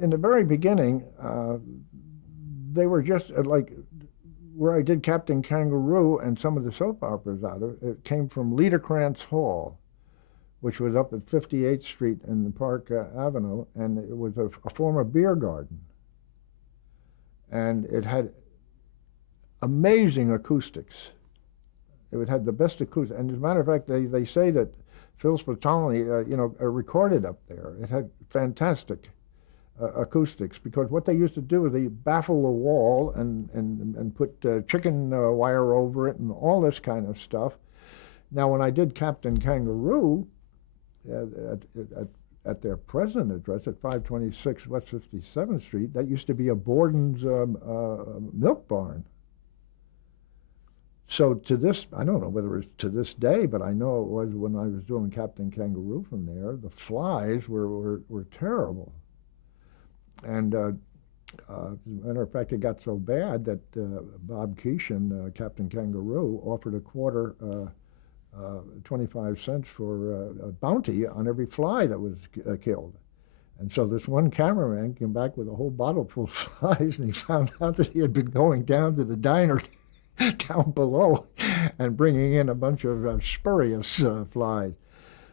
In the very beginning, they were just like where I did Captain Kangaroo and some of the soap operas out of it came from Liederkrantz Hall, which was up at 58th Street in Park Avenue, and it was a former beer garden, and it had amazing acoustics. It had the best acoustics, and as a matter of fact, they say that Phil Spatoni, recorded up there. It had fantastic acoustics because what they used to do is they baffle the wall and put chicken wire over it and all this kind of stuff. Now, when I did Captain Kangaroo at, at their present address at 526 West 57th Street, that used to be a Borden's milk barn. So to this, I don't know whether it's to this day, but I know it was when I was doing Captain Kangaroo from there. The flies were terrible. And as a matter of fact, it got so bad that Bob Keeshan, Captain Kangaroo, offered a quarter, 25 cents for a bounty on every fly that was killed. And so this one cameraman came back with a whole bottle full of flies, and he found out that he had been going down to the diner down below and bringing in a bunch of spurious flies.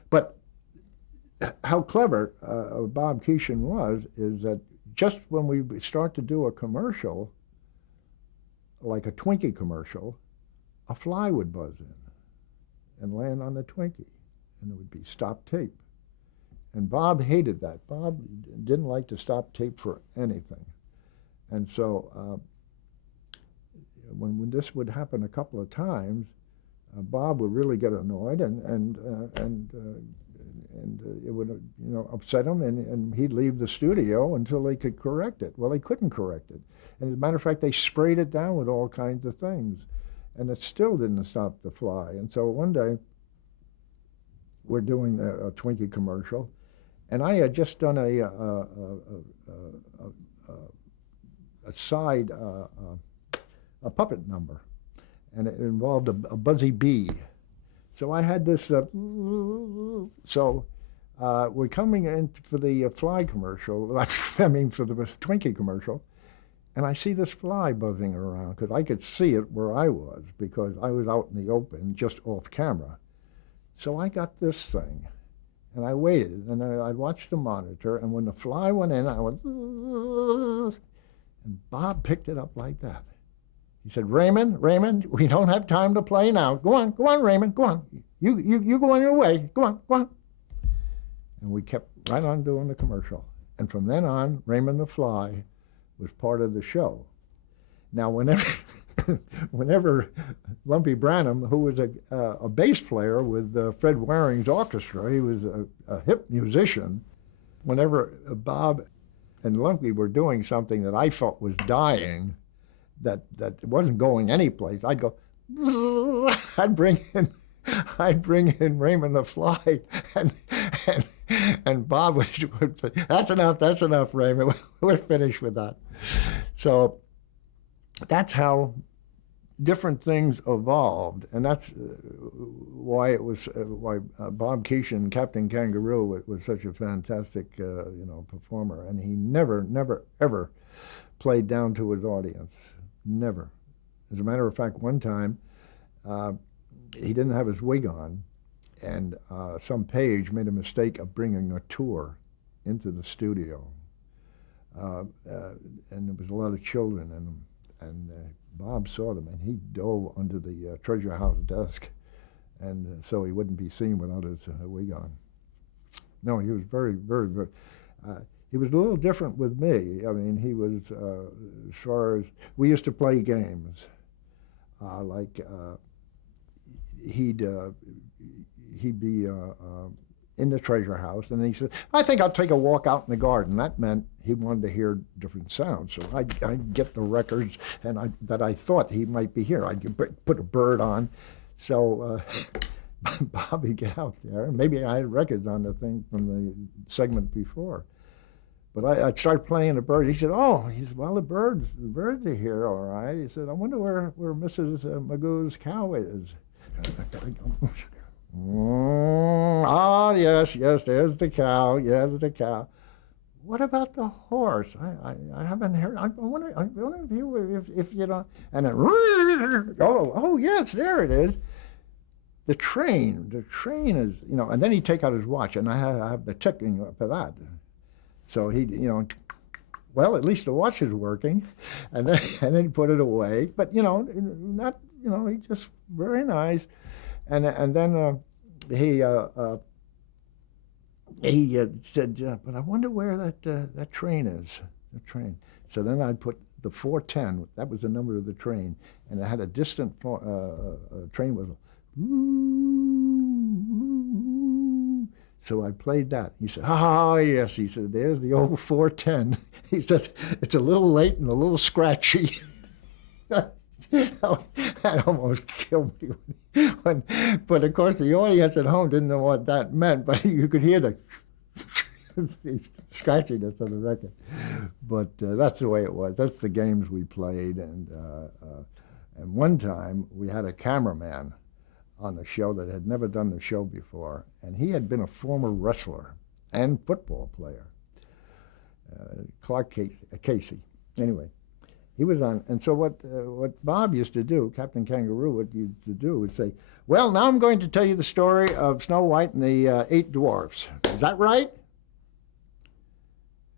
But how clever Bob Keeshan was is that just when we start to do a commercial, like a Twinkie commercial, a fly would buzz in and land on the Twinkie, and it would be stop tape. And Bob hated that. Bob didn't like to stop tape for anything. And so when this would happen a couple of times, Bob would really get annoyed, and it would upset him, and he'd leave the studio until they could correct it. Well, they couldn't correct it, and as a matter of fact, they sprayed it down with all kinds of things, and it still didn't stop the fly. And so one day, we're doing a Twinkie commercial, and I had just done a side a puppet number, and it involved a buzzy bee. So I had this. We're coming in for the fly commercial. I mean, for the Twinkie commercial, and I see this fly buzzing around because I could see it where I was because I was out in the open, just off camera. So I got this thing, and I waited, and I watched the monitor, and when the fly went in, I went, and Bob picked it up like that. He said, Raymond, we don't have time to play now. Go on, Raymond, go on. You go on your way. Go on. And we kept right on doing the commercial. And from then on, Raymond the Fly was part of the show. Now, whenever Lumpy Branham, who was a bass player with Fred Waring's orchestra, he was a hip musician, whenever Bob and Lumpy were doing something that I felt was dying, that wasn't going anyplace, I'd go, I'd bring in Raymond the Fly, and Bob would say, that's enough, Raymond, we're finished with that. So that's how different things evolved, and that's why Bob Keeshan, Captain Kangaroo, was such a fantastic performer, and he never ever played down to his audience. Never. As a matter of fact, one time he didn't have his wig on, and some page made a mistake of bringing a tour into the studio, and there was a lot of children in them, and Bob saw them, and he dove under the treasure house desk, and so he wouldn't be seen without his wig on. No, he was very, very, very. He was a little different with me. I mean, he was, as far as, we used to play games. He'd be in the treasure house, and he said, I think I'll take a walk out in the garden. That meant he wanted to hear different sounds. So I'd get the records that I thought he might be here. I'd put a bird on. So Bobby get out there. Maybe I had records on the thing from the segment before. But I'd start playing the bird. He said, well, the birds are here, all right. He said, I wonder where Mrs. Magoo's cow is. Yes, there's the cow. what about the horse? I haven't heard. I wonder if you know. And then, oh yes, there it is. The train is, you know. And then he'd take out his watch, and I have the ticking for that. So he, you know, well, at least the watch is working, and then he put it away. But you know, not, you know, he just very nice, and then he said, but I wonder where that train is. The train. So then I put the 410. That was the number of the train, and it had a distant train whistle. So I played that. He said, "Oh yes." He said, "There's the old 410." He said, "It's a little late and a little scratchy." That almost killed me. But of course, the audience at home didn't know what that meant, but you could hear the scratchiness of the record. But that's the way it was. That's the games we played. And one time we had a cameraman on the show that had never done the show before, and he had been a former wrestler and football player, Clark Casey. Anyway, he was on, and so what Bob used to do, Captain Kangaroo, what he used to do would say, "Well, now I'm going to tell you the story of Snow White and the 8 dwarfs. Is that right?"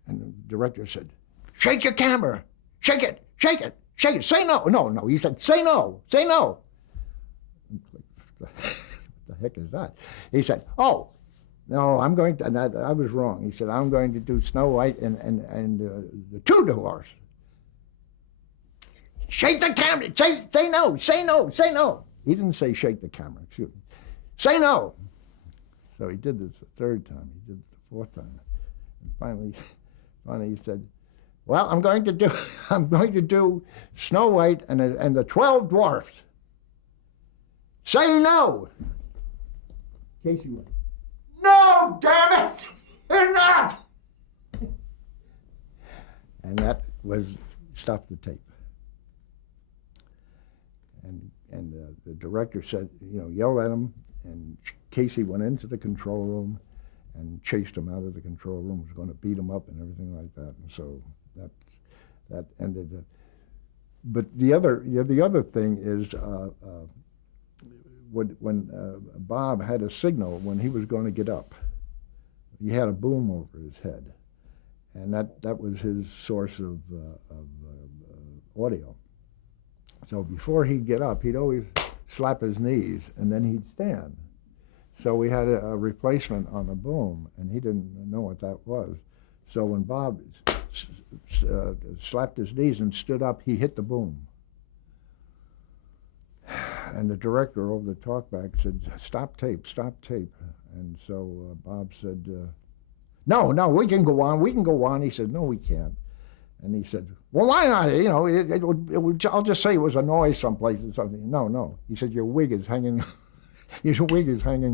And the director said, "Shake your camera. Shake it. Shake it. Shake it. Say no. No, no." He said, "Say no. Say no." What the heck is that? He said, "Oh, no, I'm going to," and I was wrong. He said, "I'm going to do Snow White and the 2 dwarfs." "Shake the camera. Say no. Say no. Say no." He didn't say shake the camera. Excuse me. "Say no." So he did this the 3rd time. He did it the 4th time. And finally he said, "Well, I'm going to do Snow White and the 12 dwarfs. Say no." Casey went, "No, damn it, you're not." And that was stop the tape. And the director said, you know, yelled at him, and Casey went into the control room and chased him out of the control room. Was going to beat him up and everything like that. And so that ended it. But the other thing is when Bob had a signal when he was going to get up, he had a boom over his head, and that was his source of audio. So before he'd get up, he'd always slap his knees, and then he'd stand. So we had a replacement on the boom, and he didn't know what that was. So when Bob slapped his knees and stood up, he hit the boom. And the director over the talkback said, "Stop tape, stop tape." And so Bob said, no, we can go on. He said, "No, we can't." And he said, "Well, why not? You know, it would, I'll just say it was a noise someplace or something." No. He said, "Your wig is hanging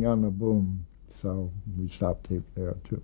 on the boom." So we stopped tape there too.